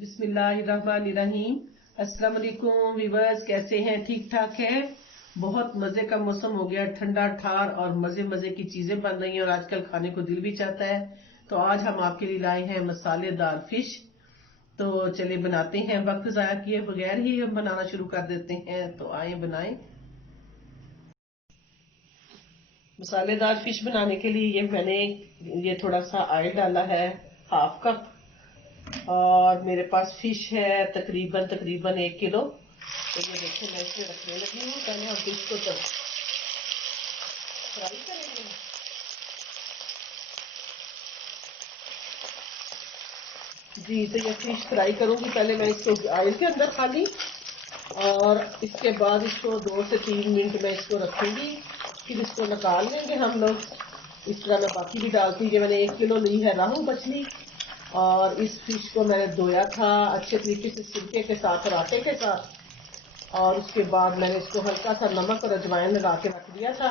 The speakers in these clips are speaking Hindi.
बिस्मिल्लाहिर्रहमानिर्रहीम। अस्सलाम वालेकुम व्यूअर्स, कैसे हैं? ठीक ठाक है। बहुत मजे का मौसम हो गया, ठंडा ठार और मजे मजे की चीजें बन रही हैं और आजकल खाने को दिल भी चाहता है। तो आज हम आपके लिए लाए हैं मसालेदार फिश। तो चलिए बनाते हैं, वक्त जाया किए बगैर ही हम बनाना शुरू कर देते हैं। तो आए बनाएं। मसालेदार फिश बनाने के लिए मैंने ये थोड़ा सा ऑयल डाला है, हाफ कप। और मेरे पास फिश है तकरीबन 1 किलो। तो ये देखिए मैं इसमें रखने लगी हूँ। पहले हम फिश को तब फ्राई करेंगे। जी, तो ये फिश फ्राई करूंगी। पहले मैं इसको ऑयल के अंदर खाली, और इसके बाद इसको 2 से 3 मिनट में इसको रखूंगी। फिर इसको निकाल लेंगे हम लोग। इस तरह मैं बाकी भी डालती हूँ। ये मैंने 1 किलो ली है राहू मछली, और इस फिश को मैंने धोया था अच्छे तरीके से सिरके के साथ और आटे के साथ। और उसके बाद मैंने इसको हल्का सा नमक और अजवाइन लगा के रख दिया था।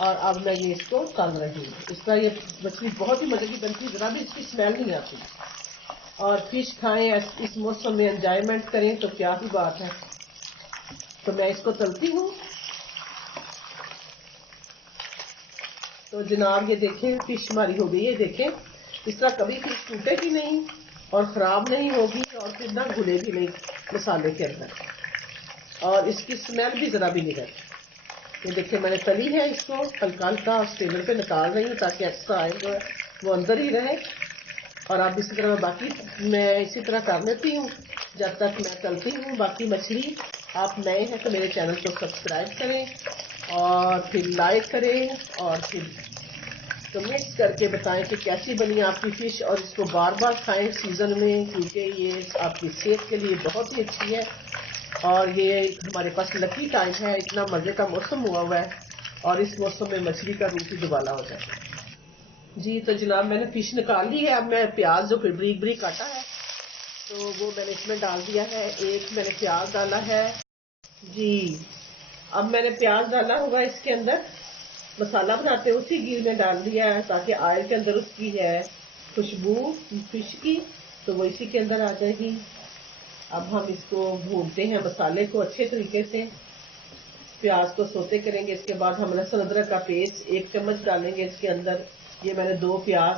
और अब मैं ये इसको तल रही हूँ। इसका ये मछली बहुत ही मजे की बनती है, जरा भी इसकी स्मेल नहीं आती। और फिश खाएं इस मौसम में, एंजॉयमेंट करें तो क्या ही बात है। तो मैं इसको तलती हूँ। तो जनाब ये देखें, फिश हमारी हो गई है। देखें, इस तरह कभी फिश टूटेगी नहीं और खराब नहीं होगी, और फिर ना घुलेगी नहीं मसाले के अंदर, और इसकी स्मेल भी जरा भी नहीं रहती। ये देखिए मैंने तली है इसको हल्का हल्का स्टेबल पे निकाल रही हूँ, ताकि एक्स्ट्रा ऑयल जो है वो अंदर ही रहे। और अब इसी तरह मैं इसी तरह कर लेती हूँ जब तक मैं तलती हूँ बाकी मछली। आप नए हैं तो मेरे चैनल को सब्सक्राइब करें और फिर लाइक करें, और फिर कमेंट्स करके बताएं कि कैसी बनी आपकी फिश। और इसको बार बार खाएं सीजन में, क्योंकि ये आपकी सेहत के लिए बहुत ही अच्छी है। और ये हमारे पास लकी टाइम है, इतना मजे का मौसम हुआ है, और इस मौसम में मछली का रूप ही दुबाला हो जाए। जी, तो जनाब मैंने फिश निकाल ली है। अब मैं प्याज जो फिर बरीक बरीक काटा है तो वो मैंने इसमें डाल दिया है। एक मैंने प्याज डाला है। जी, अब मैंने प्याज डाला होगा इसके अंदर। मसाला बनाते उसी घी में डाल दिया है, ताकि ऑयल के अंदर उसकी है खुशबू फिश की, तो वो इसी के अंदर आ जाएगी। अब हम इसको भूनते हैं मसाले को अच्छे तरीके से। प्याज को सोते करेंगे। इसके बाद हम लहसुन अदरक का पेस्ट 1 चम्मच डालेंगे इसके अंदर। ये मैंने 2 प्याज,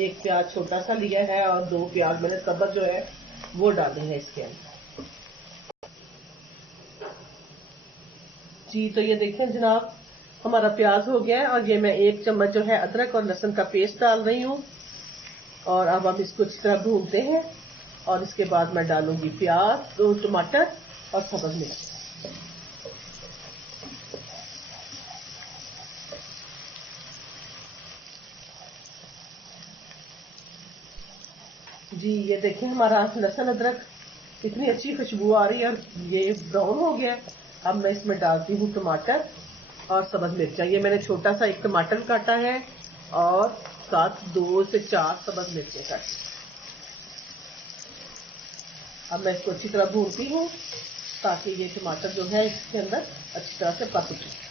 1 प्याज छोटा सा लिया है, और 2 प्याज मैंने सब्ज जो है वो डाले हैं इसके अंदर। जी, तो ये देखें जनाब, हमारा प्याज हो गया है। और ये मैं 1 चम्मच जो है अदरक और लहसुन का पेस्ट डाल रही हूँ। और अब हम इसको अच्छी तरह भूनते हैं। और इसके बाद मैं डालूंगी प्याज, 2 टमाटर और सब्ज मिर्च। जी, ये देखें हमारा लहसुन अदरक कितनी अच्छी खुशबू आ रही है, और ये ब्राउन हो गया। अब मैं इसमें डालती हूँ टमाटर और सब्ज मिर्चा। ये मैंने छोटा सा 1 टमाटर काटा है, और साथ 2 से 4 सब्ज मिर्चें काटी। अब मैं इसको अच्छी तरह भूनती हूँ, ताकि ये टमाटर जो है इसके अंदर अच्छी तरह से पक जाए।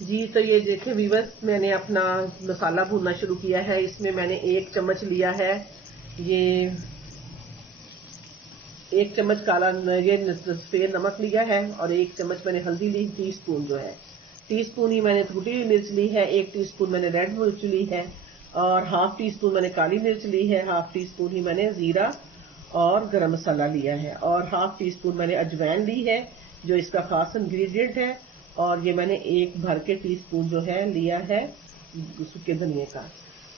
जी, तो ये देखें व्यूअर्स, मैंने अपना मसाला भूनना शुरू किया है। इसमें मैंने 1 चम्मच लिया है, ये 1 चम्मच काला ये सफेद नमक लिया है, और 1 चम्मच मैंने हल्दी ली, टीस्पून जो है। टीस्पून ही मैंने कुटी हुई मिर्च ली है, 1 टीस्पून मैंने रेड मिर्च ली है, और हाफ टीस्पून मैंने काली मिर्च ली है, हाफ टीस्पून ही मैंने जीरा और गरम मसाला लिया है, और हाफ टीस्पून मैंने अजवाइन ली है, जो इसका खास इंग्रेडिएंट है। और ये मैंने 1 भर के टीस्पून जो है लिया है सूखे धनिए का।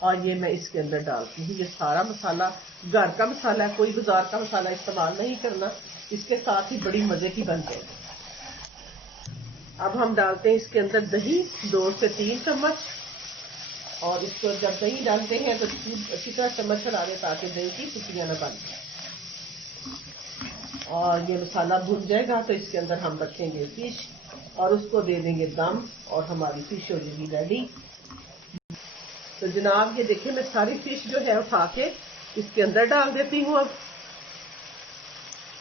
और ये मैं इसके अंदर डालती हूँ। ये सारा मसाला घर का मसाला है, कोई बाजार का मसाला इस्तेमाल नहीं करना। इसके साथ ही बड़ी मजे की बनते हैं। अब हम डालते हैं इसके अंदर दही, 2 से 3 चम्मच। और इसको जब दही डालते हैं तो अच्छी तरह चम्मच चला दें, ताकि दही की टिक्कियां न बन जाए। और ये मसाला भुन जाएगा तो इसके अंदर हम रखेंगे फिश, और उसको दे देंगे दम, और हमारी फिश हो जाएगी रेडी। तो जनाब ये देखिए, मैं सारी फिश जो है उठा के इसके अंदर डाल देती हूँ अब,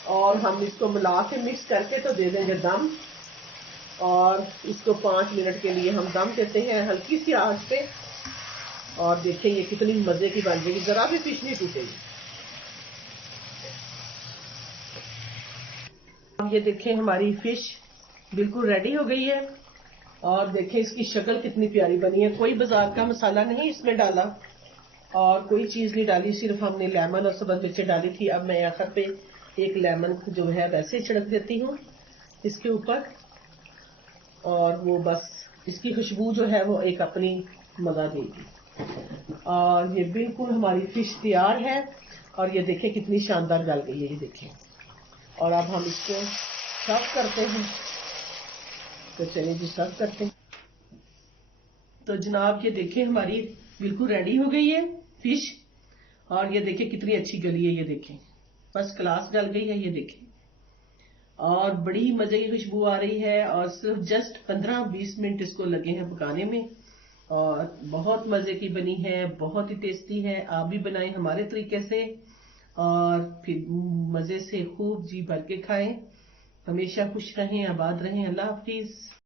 और हम इसको मिला के मिक्स करके तो दे देंगे दम। और इसको 5 मिनट के लिए हम दम देते हैं हल्की सी आंच पे। और देखिए ये कितनी मजे की बन जाएगी, जरा भी फिश नहीं टूटेगी। अब ये देखें हमारी फिश बिल्कुल रेडी हो गई है और देखें इसकी शक्ल कितनी प्यारी बनी है। कोई बाजार का मसाला नहीं इसमें डाला और कोई चीज नहीं डाली, सिर्फ हमने लेमन और सब्ज मिर्चें डाली थी। अब मैं आखिर पे एक लेमन जो है वैसे छिड़क देती हूँ इसके ऊपर और वो बस इसकी खुशबू जो है वो एक अपनी मजा देगी। और ये बिल्कुल हमारी फिश तैयार है और ये देखें कितनी शानदार गल गई है, ये देखें। और अब हम इसको सर्व करते हैं। तो चलिए जी सर्व करते हैं। तो जनाब ये देखें हमारी बिल्कुल रेडी हो गई है फिश और ये देखें कितनी अच्छी गली है, ये देखें फर्स्ट क्लास गल गई है, ये देखें। और बड़ी मजे की खुशबू आ रही है और सिर्फ जस्ट 15-20 मिनट इसको लगे हैं पकाने में और बहुत मजे की बनी है, बहुत ही टेस्टी है। आप भी बनाएं हमारे तरीके से और फिर मजे से खूब जी भर के खाएं। हमेशा खुश रहें, आबाद रहें। अल्लाह हाफिज।